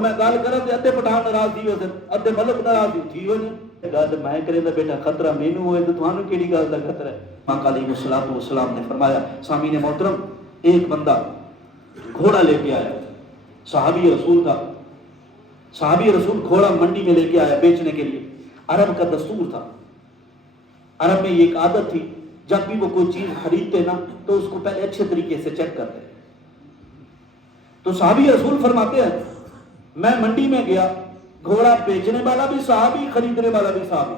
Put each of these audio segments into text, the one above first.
میں گل کرا تے ادھے پٹھان ناراض تھی ویسے ادھے ملک ناراض تھی ہوئی گل میں کرے تے بیٹا خطرہ مینوں ہوئے تے تھانوں کیڑی گل دا خطرہ ہے؟ آقا علیہ الصلوۃ والسلام نے فرمایا سامعین محترم ایک بندہ گھوڑا لے کے آیا، صحابی رسول تھا، صحابی رسول گھوڑا منڈی میں لے کے آیا بیچنے کے لیے۔ عرب کا دستور تھا، عرب میں یہ ایک عادت تھی جب بھی وہ کوئی چیز خریدتے نا تو اس کو پہلے اچھے طریقے سے چیک کرتے۔ تو صحابی رسول فرماتے ہیں میں منڈی میں گیا، گھوڑا بیچنے والا بھی صحابی، خریدنے والا بھی صحابی،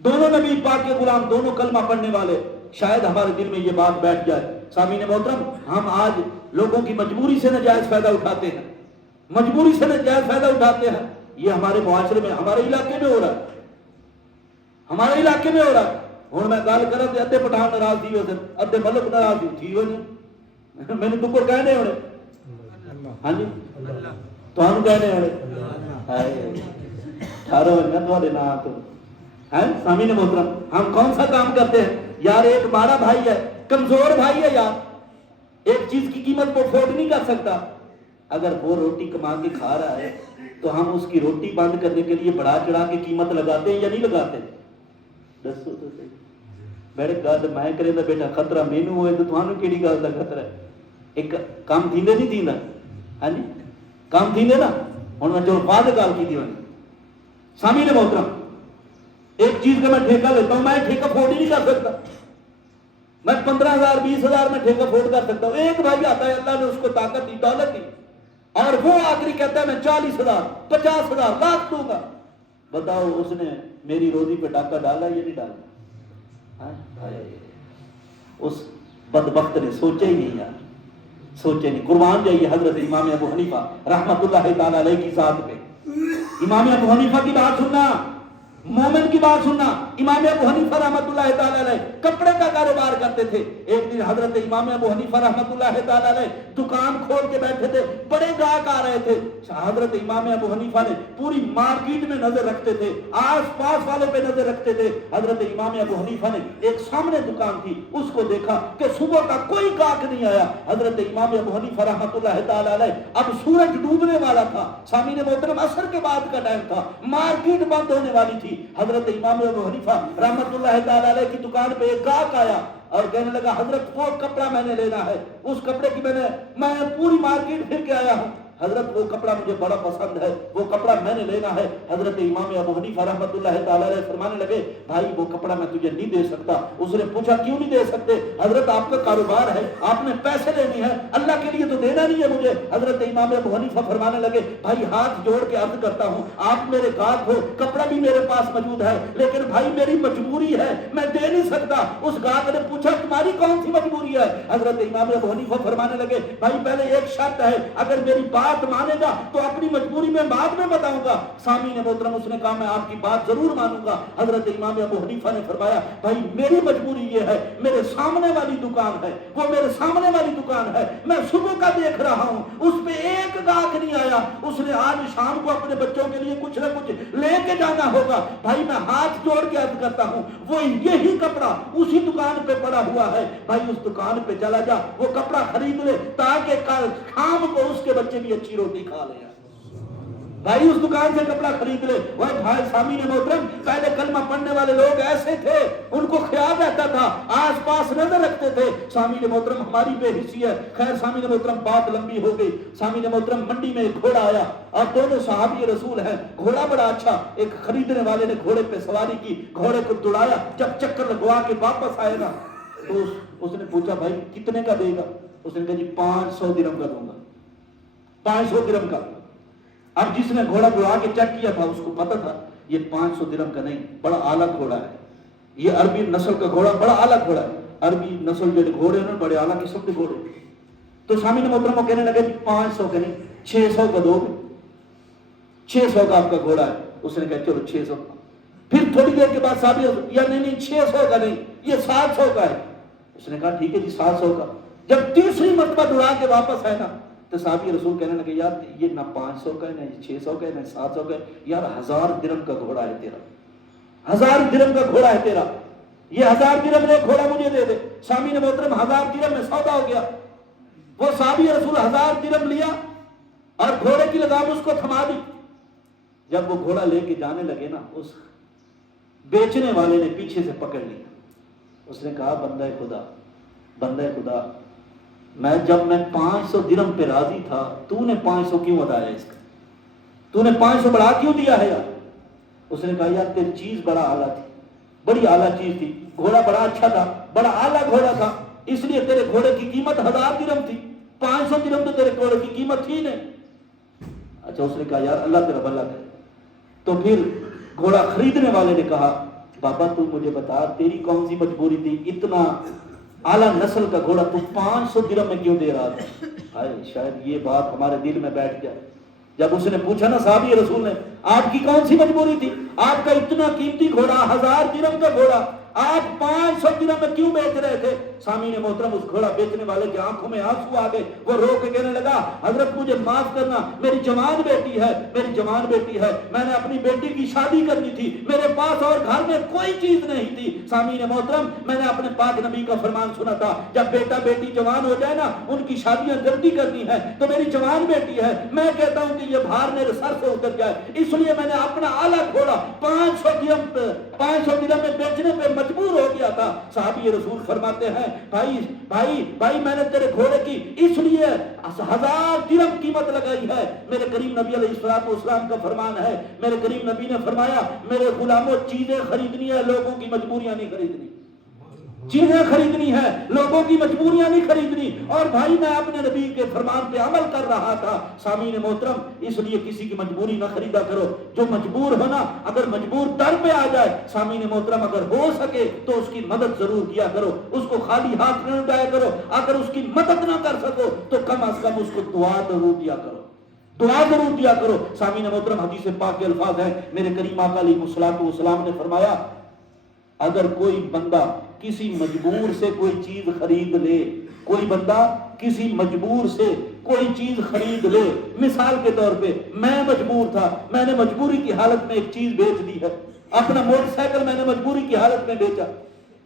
دونوں نبی پاک کے غلام، دونوں کلمہ پڑھنے والے۔ شاید ہمارے دل میں یہ بات بیٹھ جائے سامعین محترم، ہم آج لوگوں کی مجبوری سے ناجائز فائدہ اٹھاتے ہیں، مجبوری سے ناجائز فائدہ اٹھاتے ہیں۔ یہ ہمارے معاشرے میں، ہمارے علاقے میں ہو رہا ہے، ہمارے علاقے میں ہو رہا ہے۔ ہوں میں گل کرا تے ادھے پٹھان ناراض تھی ویسے ادھے ملک ناراض تھی ہوئی میں نے دکڑ کہنے ہونے، ہاں جی تمہیں کہنے ہونے ٹھہرو میں تمہارے نام تو ہے سامعین محترم، ہم کون سا کام کرتے ہیں یار؟ ایک بڑا بھائی ہے، کمزور بھائی ہے یار، ایک چیز کی قیمت وہ افورڈ نہیں کر سکتا، اگر وہ روٹی کما کے کھا رہا ہے تو ہم اس کی روٹی بند کرنے کے لیے بڑا چڑھا کے قیمت لگاتے ہیں یا نہیں لگاتے؟ دسو تو صحیح میرے گل میں کرے تے بیٹا خطرہ مینوں ہوئے تے تھانوں کیڑی گل دا خطرہ ہے؟ ایک کام تھیندے نہیں تھیندا، ہاں جی کام تھیندے نا۔ ہن میں جو بعد گل کیتی ہوئی سامعین محترم، ایک چیز کا میں ٹھیکہ لیتا ہوں، میں ٹھیکہ افورڈ ہی نہیں کر سکتا، میں 15,000 20,000 میں ٹھیکہ افورڈ کر سکتا ہوں۔ ایک بھائی آتا ہے، اللہ نے اس کو طاقت دی، دولت دی، اور وہ آخری کہتا ہے میں 40,000 50,000 لاکھ دوں گا۔ بتاؤ اس نے میری روزی پہ ڈاکہ ڈالا یا نہیں ڈالا؟ اس بدبخت نے سوچا ہی نہیں یار، سوچے نہیں۔ قربان جائیے حضرت امام ابو حنیفہ رحمت اللہ تعالی علیہ کی ذات پہ۔ امام ابو حنیفہ کی بات سننا، مومن کی بات سننا۔ امام ابو حنیفہ رحمت اللہ تعالی علیہ کپڑے کا کاروبار کرتے تھے۔ ایک دن حضرت امام ابو حنیفہ رحمت اللہ تعالی علیہ دکان کھول کے بیٹھے تھے، بڑے گاہک آ رہے تھے۔ حضرت امام ابو حنیفہ نے پوری مارکیٹ میں نظر رکھتے تھے، آس پاس والوں پہ نظر رکھتے تھے۔ حضرت امام ابو حنیفہ نے ایک سامنے دکان تھی، اس کو دیکھا کہ صبح کا کوئی گاہک نہیں آیا۔ حضرت امام ابو حنیفہ رحمت اللہ تعالی علیہ، اب سورج ڈوبنے والا تھا، سامعین محترم عصر کے بعد کا ٹائم تھا، مارکیٹ بند ہونے والی تھی۔ حضرت امام ابو حنیفہ رحمت اللہ تعالی علیہ کی دکان پہ ایک گاہک آیا اور کہنے لگا حضرت وہ کپڑا میں نے لینا ہے، اس کپڑے کی میں پوری مارکیٹ پھر کے آیا ہوں، حضرت وہ کپڑا مجھے بڑا پسند ہے، وہ کپڑا میں نے لینا ہے۔ حضرت امام ابو حنیفہ رحمت اللہ تعالی علیہ فرمانے لگے بھائی وہ کپڑا میں تجھے نہیں دے سکتا۔ اس نے پوچھا کیوں نہیں دے سکتے؟ حضرت آپ کا کاروبار ہے، آپ نے پیسے لینے ہیں، اللہ کے لیے تو دینا نہیں ہے مجھے۔ حضرت امام ابو حنیفہ فرمانے لگے بھائی ہاتھ جوڑ کے عرض کرتا ہوں، آپ میرے گاہک ہو، کپڑا بھی میرے پاس موجود ہے، لیکن بھائی میری مجبوری ہے، میں دے نہیں سکتا۔ اس گاہک نے پوچھا تمہاری کون سی مجبوری ہے؟ حضرت امام ابو حنیفہ فرمانے لگے بھائی پہلے ایک شرط ہے، اگر میری بات مانے گا تو اپنی مجبوری میں بعد میں بتاؤں گا۔ سامعین محترم اس نے کہا میں آپ کی بات ضرور مانوں گا۔ حضرت امام ابو حنیفہ نے فرمایا بھائی میری مجبوری یہ ہے، میرے سامنے والی دکان ہے، وہ میرے سامنے والی دکان ہے، میں صبح کا دیکھ رہا ہوں، اس پہ ایک گاہک نہیں آیا، اس نے آج شام کو اپنے بچوں کے لیے کچھ نہ کچھ لے کے جانا ہوگا۔ بھائی میں ہاتھ جوڑ کے عرض کرتا ہوں وہ یہی کپڑا اسی دکان پہ پڑا ہوا ہے، بھائی اس دکان پہ چلا جا، وہ کپڑا خرید لے تاکہ کل شام کو اس کے بچے بھی اچھی روٹی کھا لے۔ بھائی اس دکان سے کپڑا خرید لے۔ وہ بھائی سامعین محترم پہلے کلمہ پڑھنے والے لوگ ایسے تھے، ان کو خیال رہتا تھا، آس پاس نظر رکھتے تھے۔ سامعین محترم ہماری بے حسی ہے، خیر سامعین محترم بات لمبی ہو گئی۔ سامعین محترم منڈی میں ایک گھوڑا آیا اور دونوں صحابی رسول ہیں، گھوڑا بڑا اچھا، ایک خریدنے والے نے گھوڑے پہ سواری کی، گھوڑے کو دوڑایا، جب چکر لگوا کے واپس آئے گا تو اس نے پوچھا بھائی کتنے کا دے گا؟ اس نے کہا جی 500 درہم کا دوں گا، 500 درہم کا۔ اب جس نے گھوڑا دوڑا کے چیک کیا تھا اس کو پتا تھا یہ 500 درہم کا نہیں، بڑا اعلیٰ گھوڑا ہے، یہ عربی نسل کا گھوڑا بڑا اعلیٰ گھوڑا ہے، عربی نسل جو گھوڑے ہیں بڑے اعلیٰ قسم کے گھوڑے۔ تو سامعین محترم وہ کہنے لگے جی 500 کا نہیں 600 کا دو گے، 600 کا آپ کا گھوڑا ہے۔ اس نے کہا چلو 600 کا۔ پھر تھوڑی دیر کے بعد صاحب یا نہیں 600 کا نہیں یہ 700 کا ہے۔ اس نے کہا ٹھیک ہے جی 700 کا۔ جب تیسری مرتبہ دوڑا کے واپس آئے نا تو صحابی رسول کہنے لگے یار یہ نہ 500 کا ہے نہ 600 کا ہے نہ 700 کا ہے، یار 1000 درہم کا گھوڑا ہے تیرا، 1000 درہم کا گھوڑا ہے تیرا، یہ 1000 درہم نے گھوڑا مجھے دے دے۔ سامعین محترم 1000 درہم میں سودا ہو گیا۔ وہ صحابی رسول 1000 درہم لیا اور گھوڑے کی لگام اس کو تھما دی. جب وہ گھوڑا لے کے جانے لگے نا، اس بیچنے والے نے پیچھے سے پکڑ لیا. اس نے کہا بندہ خدا، جب میں 500 درہم پہ راضی تھا، تو نے 500 کیوں اڑایا؟ اس کا تو نے 500 بڑھا کیوں دیا ہے یار؟ اس نے کہا یار تیری چیز بڑا اعلیٰ تھی، بڑی اعلیٰ چیز تھی، گھوڑا بڑا اچھا تھا، بڑا اعلیٰ گھوڑا تھا، اس لیے تیرے گھوڑے کی قیمت 1000 درہم تھی، 500 درہم تو تیرے گھوڑے کی قیمت تھی نہیں. اچھا، اس نے کہا یار اللہ تیرا بھلا کرے. تو پھر گھوڑا خریدنے والے نے کہا بابا تو مجھے بتا تیری کون سی مجبوری تھی، اتنا اعلیٰ نسل کا گھوڑا تو 500 درہم میں کیوں دے رہا تھا؟ ہائے، شاید یہ بات ہمارے دل میں بیٹھ جائے. جب اس نے پوچھا نا صحابی رسول نے، آپ کی کون سی مجبوری تھی؟ آپ کا اتنا قیمتی گھوڑا، 1000 درہم کا گھوڑا، آپ 500 درہم میں کیوں بیچ رہے تھے؟ سامعین محترم، اس گھوڑا بیچنے والے کی آنکھوں میں آنسو آ گئے. وہ رو کے کہنے لگا حضرت مجھے معاف کرنا، میری جوان بیٹی ہے، میں نے اپنی بیٹی کی شادی کرنی تھی، میرے پاس اور گھر میں کوئی چیز نہیں تھی. سامعین محترم، میں نے اپنے پاک نبی کا فرمان سنا تھا، جب بیٹا بیٹی جوان ہو جائے نا، ان کی شادیاں جلدی کرنی ہے، تو میری جوان بیٹی ہے، میں کہتا ہوں کہ یہ بھار میرے سر سے اتر جائے، اس لیے میں نے اپنا اعلیٰ گھوڑا 500 درہم میں بیچنے پہ مجبور ہو گیا تھا. صحابی رسول فرماتے ہیں بھائی میں نے تیرے گھوڑے کی اس لیے 1000 درہم قیمت لگائی ہے. میرے کریم نبی علیہ الصلوۃ والسلام کا فرمان ہے، میرے کریم نبی نے فرمایا میرے غلاموں چیزیں خریدنی ہے، لوگوں کی مجبوریاں نہیں خریدنی. چیزیں خریدنی ہے، لوگوں کی مجبوریاں نہیں خریدنی. اور بھائی میں اپنے نبی کے فرمان پہ عمل کر رہا تھا. سامعین محترم، اس لیے کسی کی مجبوری نہ خریدا کرو. جو مجبور ہونا، اگر مجبور در پہ آ جائے، سامعین محترم اگر ہو سکے تو اس کی مدد ضرور کیا کرو، اس کو خالی ہاتھ نہ اٹھایا کرو. اگر اس کی مدد نہ کر سکو تو کم از کم اس کو دعا ضرور دیا کرو. سامعین محترم، حدیث پاک کے الفاظ ہیں، میرے کریم آقا علیہ الصلوۃ والسلام نے فرمایا اگر کوئی بندہ کسی مجبور سے کوئی چیز خرید لے، کوئی بندہ کسی مجبور سے کوئی چیز خرید لے، مثال کے طور پہ میں مجبور تھا، میں نے مجبوری کی حالت میں ایک چیز بیچ دی ہے، اپنا موٹر سائیکل میں نے مجبوری کی حالت میں بیچا.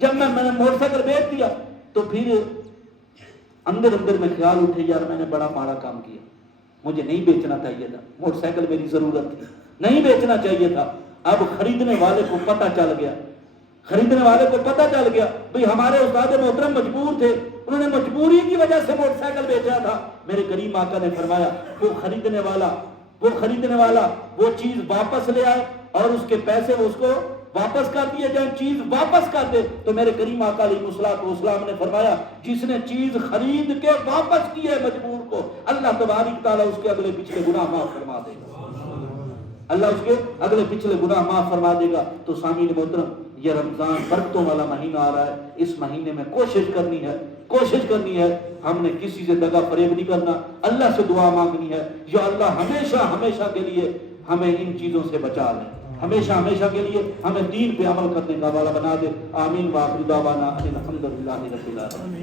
جب میں نے موٹر سائیکل بیچ دیا تو پھر اندر میں خیال اٹھے یار میں نے بڑا ماڑا کام کیا، مجھے نہیں بیچنا چاہیے تھا، موٹر سائیکل میری ضرورت تھی، نہیں بیچنا چاہیے تھا. اب خریدنے والے کو پتہ چل گیا بھئی ہمارے استاد محترم مجبور تھے، انہوں نے مجبوری کی وجہ سے موٹر سائیکل بیچا تھا. میرے کریم آقا نے فرمایا وہ خریدنے والا وہ چیز واپس لے آئے اور اس کے پیسے اس کو واپس کر دیے جائیں، چیز واپس کر دے. تو میرے کریم آقا علیہ الصلوۃ والسلام نے فرمایا جس نے چیز خرید کے واپس کی ہے مجبور کو، اللہ تبارک تعالیٰ اس کے اگلے پچھلے گناہ معاف فرما دے گا. تو سامعین محترم، یہ رمضان برکتوں والا مہینہ آ رہا ہے، اس مہینے میں کوشش کرنی ہے ہم نے کسی سے دغا فریب نہیں کرنا، اللہ سے دعا مانگنی ہے یا اللہ ہمیشہ کے لیے ہمیں ان چیزوں سے بچا لے، ہمیشہ کے لیے ہمیں دین پہ عمل کرنے کا والا بنا دے. آمین. وآخر دعوانا ان الحمد للہ رب العالمین.